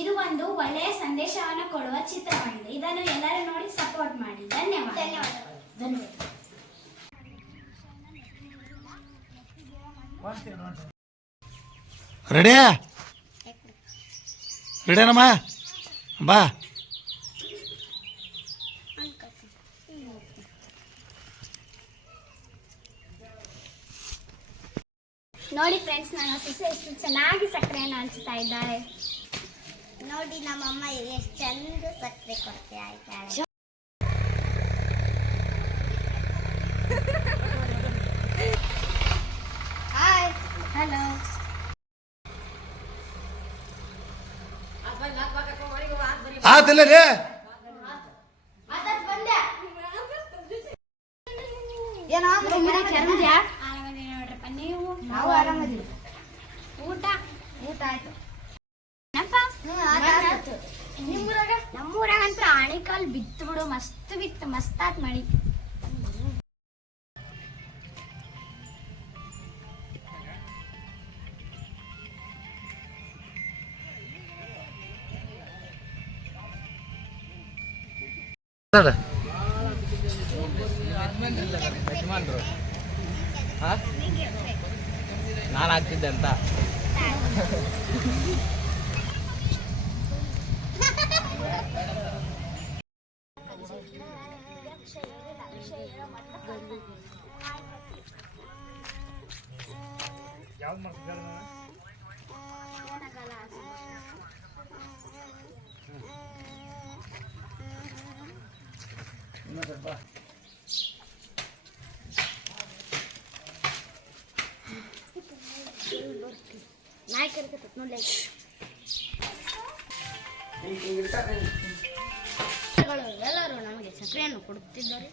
ಇದು ಒಂದು ಒಳ್ಳೆಯ ಸಂದೇಶವನ್ನು ಕೊಡುವ ಚಿತ್ರವಾಗಿದೆ. ಇದನ್ನು ಎಲ್ಲರೂ ನೋಡಿ ಸಪೋರ್ಟ್ ಮಾಡಿ. ಧನ್ಯವಾದಗಳು. ರೆಡಿನಮ್ಮ ಬಾ. ನೋಡಿ ಫ್ರೆಂಡ್ಸ್, ನನ್ನ ಸೊಸೆ ಎಷ್ಟು ಚೆನ್ನಾಗಿ ಸಕ್ಕರೆಯನ್ನು ಹಂಚ್ತಾ ಇದ್ದಾರೆ. ನೋಡಿ ನಮ್ಮಮ್ಮ ಎಷ್ಟು ಚಂದ ಸಕ್ಕರೆ ಕೊಡ್ತಾ ಇದ್ದಾರೆ. Hi, hello. ಆತಲ್ಲ ರೇ. ನಾವು ಆರಾಮದೀವಿ. ಊಟ ಆಯ್ತು. ನಮ್ಮೂರಾಗಂತ್ರ ಆಣಿಕಾಲ್ ಬಿತ್ತು ಬಿಡು, ಮಸ್ತಾತ್ ಮಳಿ. ನಾನು ಆಗ್ತಿದ್ದೆ ಅಂತ ಎಲ್ಲರೂ ನಮಗೆ ಸಕ್ಕರೆಯನ್ನು ಕೊಡುತ್ತಿದ್ದಾರೆ.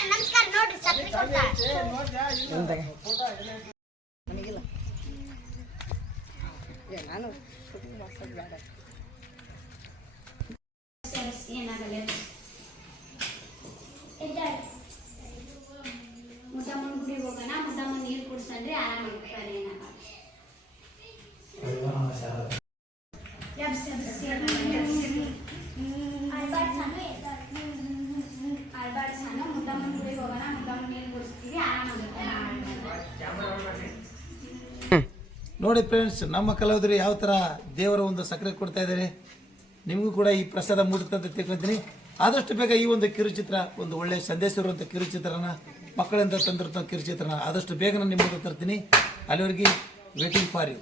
ನಮಸ್ಕಾರ ನೋಡ್ರಿ, ಸಕ್ಕರೆ ನಾನು ಮುದ್ದಮ್ಮನ ಗುಡಿಗೆ ಹೋಗೋಣ, ಮುದ್ದಮ್ಮನ ನೀರು ಕುಡಿಸಂದ್ರೆ ಆರಾಮ ಇರ್ತಾರೆ. ಮುದ್ದಮ್ಮನ ಗುಡಿಗೆ ಹೋಗೋಣ, ಮುದ್ದಮ್ಮನ ನೀರು ಕುಡಿಸ್ತೀವಿ, ಆರಾಮಾಗುತ್ತೆ. ನೋಡಿ ಫ್ರೆಂಡ್ಸ್, ನಮ್ಮ ಕಲಾವಿದರು ಯಾವ ಥರ ದೇವರ ಒಂದು ಸಕ್ಕರೆ ಕೊಡ್ತಾ ಇದ್ದಾರೆ. ನಿಮಗೂ ಕೂಡ ಈ ಪ್ರಸಾದ ಮೂಡುತ್ತೆ ಅಂತ ತಿಳ್ಕೊತೀನಿ. ಆದಷ್ಟು ಬೇಗ ಈ ಒಂದು ಕಿರುಚಿತ್ರ, ಒಂದು ಒಳ್ಳೆಯ ಸಂದೇಶ ಇರುವಂಥ ಕಿರುಚಿತ್ರನ, ಮಕ್ಕಳಿಂದ ತಂದಿರುವಂಥ ಕಿರುಚಿತ್ರನ ಆದಷ್ಟು ಬೇಗ ನಾನು ನಿಮ್ಮ ಮುಂದೆ ತರ್ತೀನಿ. ಅಲ್ಲಿವರೆಗೆ ವೇಟಿಂಗ್ ಫಾರ್ ಯು.